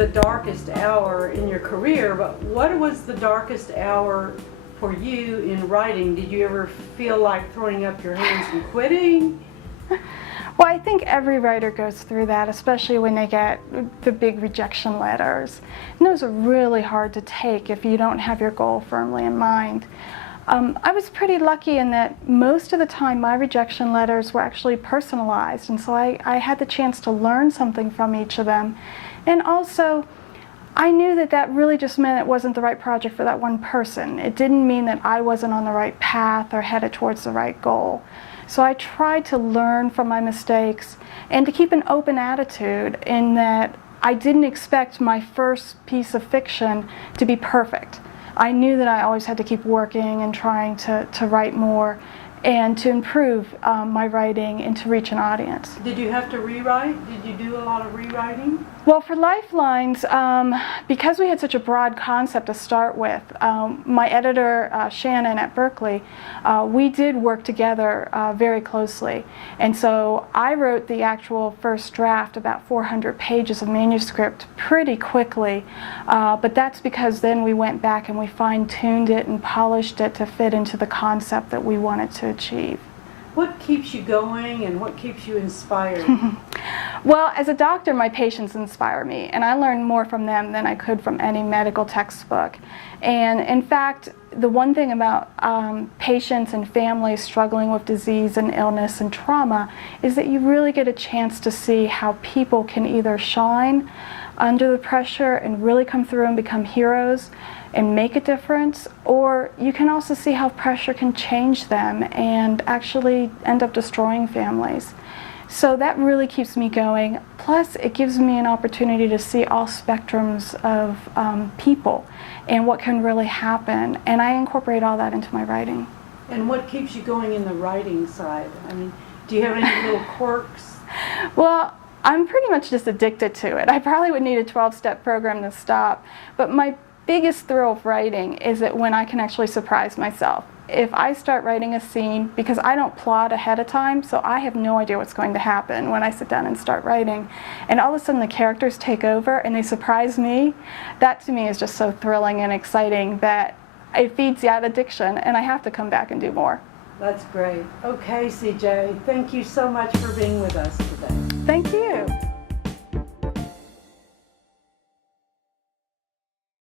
the darkest hour in your career, but what was the darkest hour for you in writing? Did you ever feel like throwing up your hands and quitting? Well, I think every writer goes through that, especially when they get the big rejection letters. And those are really hard to take if you don't have your goal firmly in mind. I was pretty lucky in that most of the time my rejection letters were actually personalized, and so I had the chance to learn something from each of them. And also, I knew that that really just meant it wasn't the right project for that one person. It didn't mean that I wasn't on the right path or headed towards the right goal. So I tried to learn from my mistakes and to keep an open attitude in that I didn't expect my first piece of fiction to be perfect. I knew that I always had to keep working and trying to write more and to improve my writing and to reach an audience. Did you have to rewrite? Did you do a lot of rewriting? Well, for Lifelines, because we had such a broad concept to start with, my editor, Shannon at Berkley, we did work together very closely. And so I wrote the actual first draft, about 400 pages of manuscript, pretty quickly. But that's because then we went back and we fine-tuned it and polished it to fit into the concept that we wanted to achieve. What keeps you going and what keeps you inspired? Well, as a doctor, my patients inspire me, and I learn more from them than I could from any medical textbook. And in fact, the one thing about patients and families struggling with disease and illness and trauma is that you really get a chance to see how people can either shine under the pressure and really come through and become heroes and make a difference, or you can also see how pressure can change them and actually end up destroying families. So that really keeps me going. Plus, it gives me an opportunity to see all spectrums of people and what can really happen, and I incorporate all that into my writing. And what keeps you going in the writing side? I mean, do you have any little quirks? Well, I'm pretty much just addicted to it. I probably would need a 12-step program to stop, but my biggest thrill of writing is that when I can actually surprise myself. If I start writing a scene, because I don't plot ahead of time, so I have no idea what's going to happen when I sit down and start writing, and all of a sudden the characters take over and they surprise me, that to me is just so thrilling and exciting that it feeds that addiction, and I have to come back and do more. That's great. Okay, CJ, thank you so much for being with us today. Thank you.